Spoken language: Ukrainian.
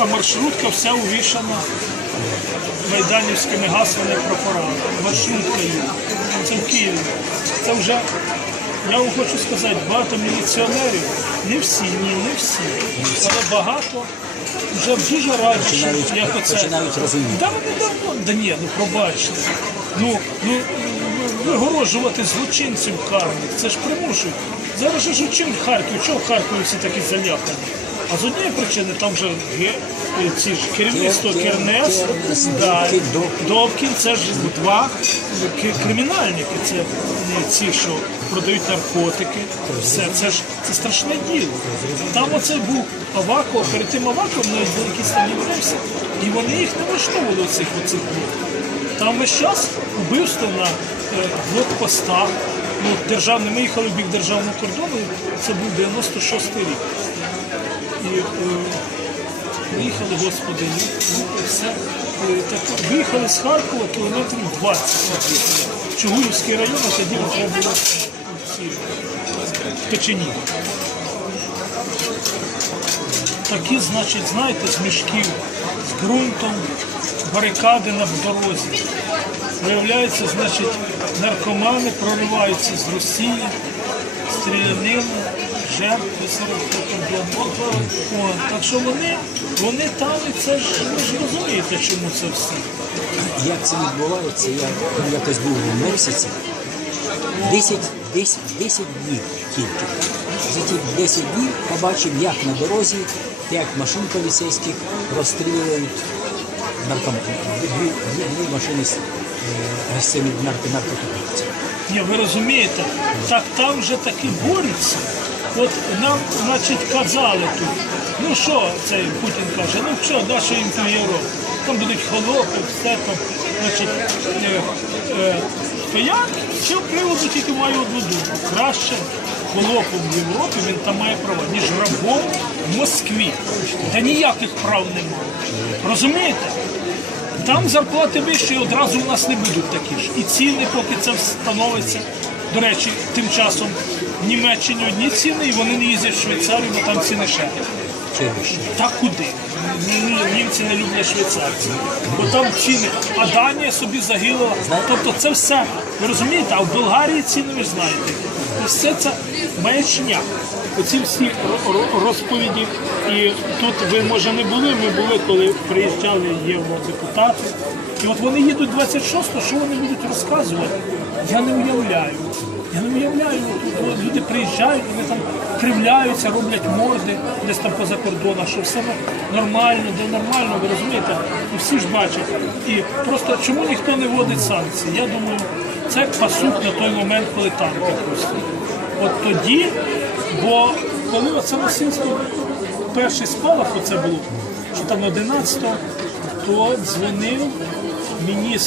а маршрутка вся увішана майданівськими гаслами прапорами. Маршрутка є. Це в Києві. Це вже, я вам хочу сказати, багато міліціонерів, не всі, ні, не всі, але багато вже дуже раді, як оце. починають розуміти. Да давно, да ні, ну пробачте. Ну, ну, вигороджувати злочинців карних, це ж примушують. Зараз же ж учим Харків, чого в Харкові всі такі заляпані? А з однієї причини там же є е, ці ж керівництво Кернес. Добкін, це ж два кримінальники, це е, ці, що продають наркотики. Все, це ж це страшне діло. Там оцей був Аваков, перед тим Аваковом навіть були якісь там єврейці, і вони їх не влаштовували оцих оцих. Там весь час вбивство на е, блокпостах. Ну, державний, ми їхали в бік державного кордону, це був 96-й рік. Е, господи, ну, все. Е, Так, виїхали з Харкова кілометрів 20. Чугуївський район, а тоді вже було в Печені. Такі, значить, знаєте, з мішків, з ґрунтом, барикади на дорозі. Виявляється, значить, наркомани прориваються з Росії, стрілянина, жертви серед кордону. Так що вони, вони там, і це ж ви ж розумієте, чому це все. Як це відбувається, я ну, якось був в Мексиці. 10, 10, 10 днів тільки. За ті 10 днів побачив, як на дорозі 5 машин поліцейських розстрілюють. Дві, дві, машини з, е, з цими нарко. Ні, ви розумієте, так там вже таки борються. От нам, значить, казали тут, ну що цей Путін каже, ну що, тут європа? Там будуть холопи, все там, значить, е, е, то я з цього приводу тільки маю одну думку. Краще холопом в Європі він там має права, ніж рабом в Москві. Та ніяких прав немає. Розумієте? Там зарплати вищі і одразу у нас не будуть такі ж. І ціни, поки це встановиться. До речі, тим часом в Німеччині одні ціни, і вони не їздять в Швейцарію, бо там ціни ще. Та куди? Ні- ні- Німці не люблять швейцарців. Бо там ціни, а Данія собі загинула. Тобто це все. Ви розумієте, а в Болгарії ціни ви ж знаєте. І все це маячня. Оці всі ро- ро- розповіді. І тут ви, може, не були, ми були, коли приїжджали євродепутати. І от вони їдуть 26-го, що вони будуть розказувати? Я не уявляю. Я не уявляю, тут люди приїжджають, вони там кривляються, роблять морди десь там поза кордоном, що все нормально, де нормально, ви розумієте? І всі ж бачать. І просто чому ніхто не вводить санкції? Я думаю, це пасуть на той момент, коли танки просто. От тоді, бо коли оце Російський перший спалах оце було, що там 11-го, то дзвонив міністр.